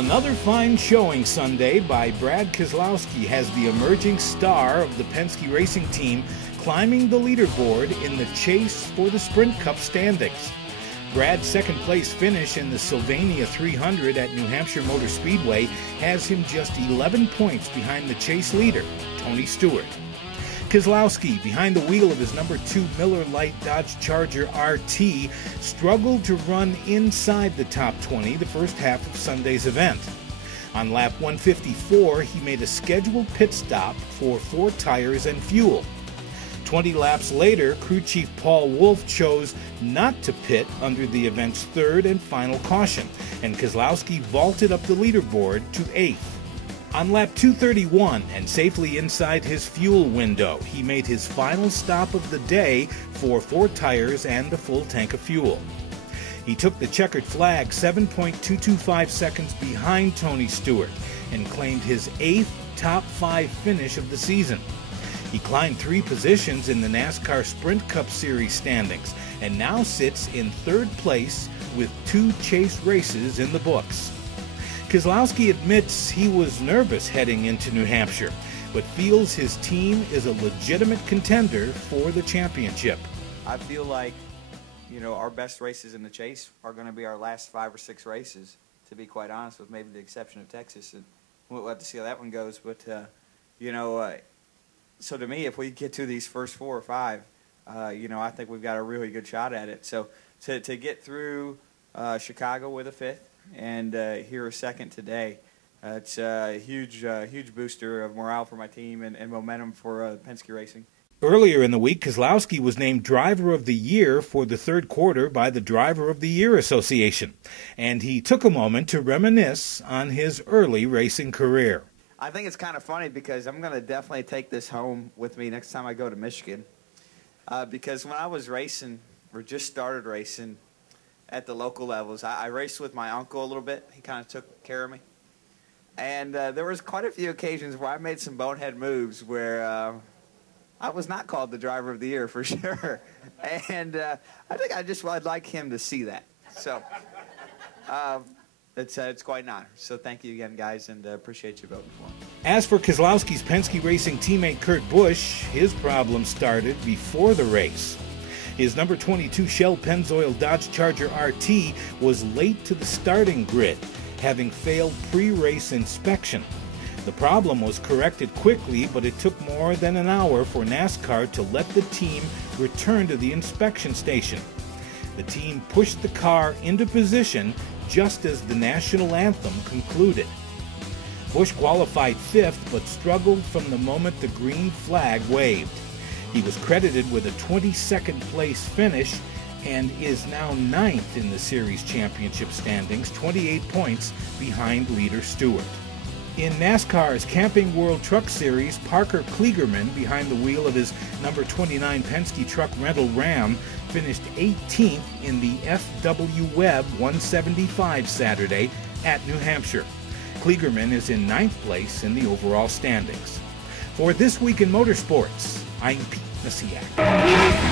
Another fine showing Sunday by Brad Keselowski has the emerging star of the Penske racing team climbing the leaderboard in the chase for the Sprint Cup standings. Brad's second-place finish in the Sylvania 300 at New Hampshire Motor Speedway has him just 11 points behind the chase leader, Tony Stewart. Keselowski, behind the wheel of his number 2 Miller Lite Dodge Charger RT, struggled to run inside the top 20 the first half of Sunday's event. On lap 154, he made a scheduled pit stop for 4 tires and fuel. 20 laps later, crew chief Paul Wolfe chose not to pit under the event's third and final caution, and Keselowski vaulted up the leaderboard to 8th. On lap 231 and safely inside his fuel window, he made his final stop of the day for 4 tires and a full tank of fuel. He took the checkered flag 7.225 seconds behind Tony Stewart and claimed his 8th top 5 finish of the season. He climbed 3 positions in the NASCAR Sprint Cup Series standings and now sits in 3rd place with 2 chase races in the books. Keselowski admits he was nervous heading into New Hampshire, but feels his team is a legitimate contender for the championship. I feel like, our best races in the chase are going to be our last 5 or 6 races, to be quite honest, with maybe the exception of Texas. And we'll have to see how that one goes. But, so to me, if we get to these first 4 or 5, I think we've got a really good shot at it. So to get through Chicago with a 5th, and here a 2nd today. It's a huge booster of morale for my team and momentum for Penske Racing. Earlier in the week, Keselowski was named Driver of the Year for the 3rd quarter by the Driver of the Year Association, and he took a moment to reminisce on his early racing career. I think it's kind of funny because I'm going to definitely take this home with me next time I go to Michigan, because when I was racing, or just started racing, at the local levels, I raced with my uncle a little bit. He kind of took care of me. And there was quite a few occasions where I made some bonehead moves where I was not called the Driver of the Year for sure. And I think I'd like him to see that. So it's quite an honor. So thank you again, guys, and appreciate you voting for him. As for Keselowski's Penske Racing teammate Kurt Busch, his problem started before the race. His number 22 Shell Pennzoil Dodge Charger RT was late to the starting grid, having failed pre-race inspection. The problem was corrected quickly, but it took more than an hour for NASCAR to let the team return to the inspection station. The team pushed the car into position just as the national anthem concluded. Busch qualified 5th, but struggled from the moment the green flag waved. He was credited with a 22nd place finish and is now 9th in the series championship standings, 28 points behind leader Stewart. In NASCAR's Camping World Truck Series, Parker Kligerman, behind the wheel of his number 29 Penske Truck Rental Ram, finished 18th in the FW Webb 175 Saturday at New Hampshire. Kligerman is in 9th place in the overall standings. For This Week in Motorsports, I'm Misiak.